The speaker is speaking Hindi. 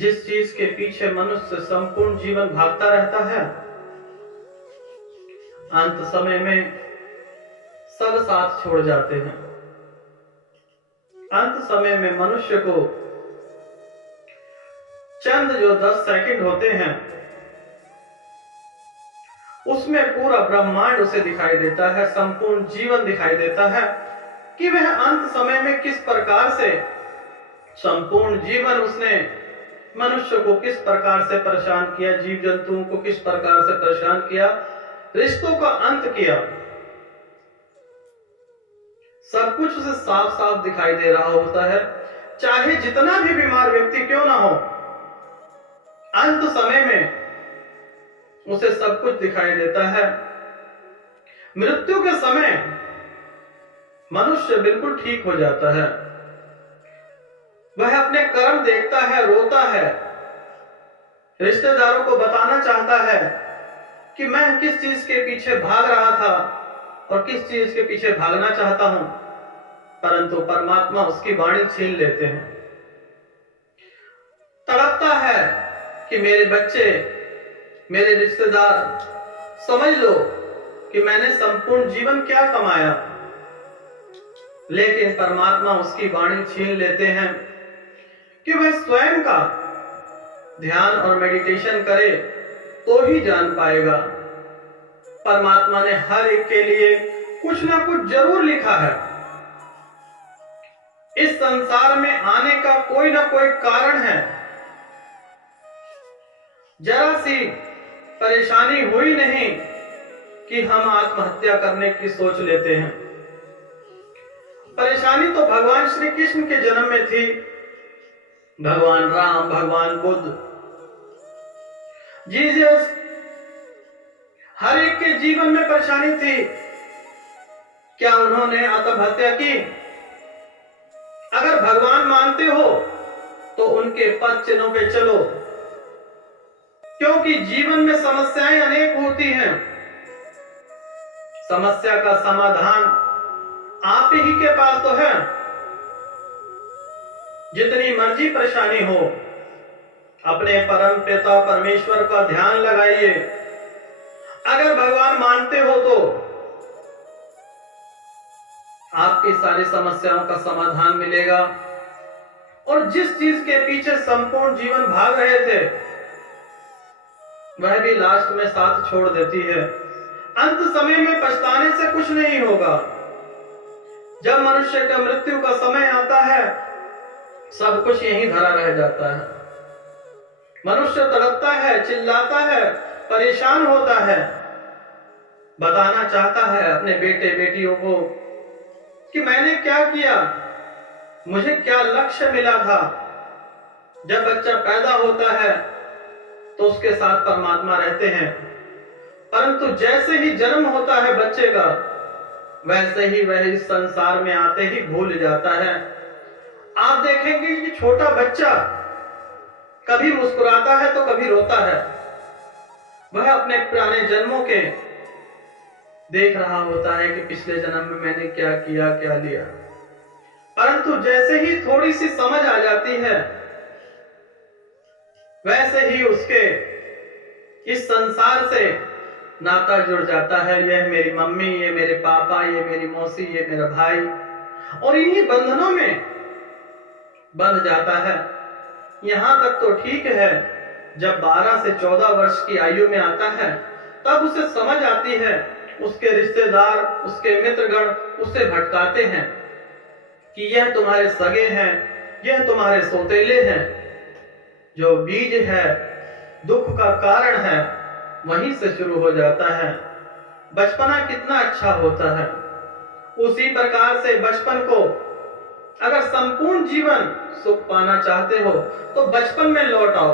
जिस चीज के पीछे मनुष्य संपूर्ण जीवन भागता रहता है, अंत समय में सब साथ छोड़ जाते हैं। अंत समय में मनुष्य को चंद जो 10 सेकंड होते हैं, उसमें पूरा ब्रह्मांड उसे दिखाई देता है, संपूर्ण जीवन दिखाई देता है कि वह अंत समय में किस प्रकार से संपूर्ण जीवन उसने मनुष्य को किस प्रकार से परेशान किया, जीव जंतुओं को किस प्रकार से परेशान किया, रिश्तों का अंत किया। सब कुछ उसे साफ साफ दिखाई दे रहा होता है। चाहे जितना भी बीमार व्यक्ति क्यों ना हो, अंत समय में उसे सब कुछ दिखाई देता है। मृत्यु के समय मनुष्य बिल्कुल ठीक हो जाता है। वह अपने कर्म देखता है, रोता है, रिश्तेदारों को बताना चाहता है कि मैं किस चीज के पीछे भाग रहा था और किस चीज के पीछे भागना चाहता हूं, परंतु परमात्मा उसकी वाणी छीन लेते हैं। तड़पता है कि मेरे बच्चे, मेरे रिश्तेदार, समझ लो कि मैंने संपूर्ण जीवन क्या कमाया, लेकिन परमात्मा उसकी वाणी छीन लेते हैं कि वह स्वयं का ध्यान और मेडिटेशन करे तो ही जान पाएगा। परमात्मा ने हर एक के लिए कुछ ना कुछ जरूर लिखा है। इस संसार में आने का कोई ना कोई कारण है। जरा सी परेशानी हुई नहीं कि हम आत्महत्या करने की सोच लेते हैं। परेशानी तो भगवान श्री कृष्ण के जन्म में थी, भगवान राम, भगवान बुद्ध, जीसस, हर एक के जीवन में परेशानी थी। क्या उन्होंने आत्महत्या की? अगर भगवान मानते हो तो उनके पद चिन्हों पे चलो, क्योंकि जीवन में समस्याएं अनेक होती हैं। समस्या का समाधान आप ही के पास तो है। जितनी मर्जी परेशानी हो, अपने परम पिता परमेश्वर का ध्यान लगाइए। अगर भगवान मानते हो तो आपकी सारी समस्याओं का समाधान मिलेगा। और जिस चीज के पीछे संपूर्ण जीवन भाग रहे थे, वह भी लास्ट में साथ छोड़ देती है। अंत समय में पछताने से कुछ नहीं होगा। जब मनुष्य का मृत्यु का समय आता है, सब कुछ यहीं धरा रह जाता है। मनुष्य तड़पता है, चिल्लाता है, परेशान होता है, बताना चाहता है अपने बेटे बेटियों को कि मैंने क्या किया, मुझे क्या लक्ष्य मिला था। जब बच्चा पैदा होता है तो उसके साथ परमात्मा रहते हैं, परंतु जैसे ही जन्म होता है बच्चे का, वैसे ही वह इस संसार में आते ही भूल जाता है। आप देखेंगे कि छोटा बच्चा कभी मुस्कुराता है तो कभी रोता है। वह अपने पुराने जन्मों के देख रहा होता है कि पिछले जन्म में मैंने क्या किया, क्या लिया। परंतु जैसे ही थोड़ी सी समझ आ जाती है, वैसे ही उसके इस संसार से नाता जुड़ जाता है। यह मेरी मम्मी, ये मेरे पापा, ये मेरी मौसी, ये मेरा भाई, और इन्हीं बंधनों में बंध जाता है। यहां तक तो ठीक है, जब 12 से 14 वर्ष की आयु में आता है, तब उसे समझ आती है। उसके रिश्तेदार, उसके मित्रगण उसे भटकाते हैं कि यह तुम्हारे सगे हैं, यह तुम्हारे सौतेले हैं। जो बीज है, दुख का कारण है, वहीं से शुरू हो जाता है। बचपना कितना अच्छा होता है। उसी प्रकार से बचपन को, अगर संपूर्ण जीवन सुख पाना चाहते हो तो बचपन में लौट आओ।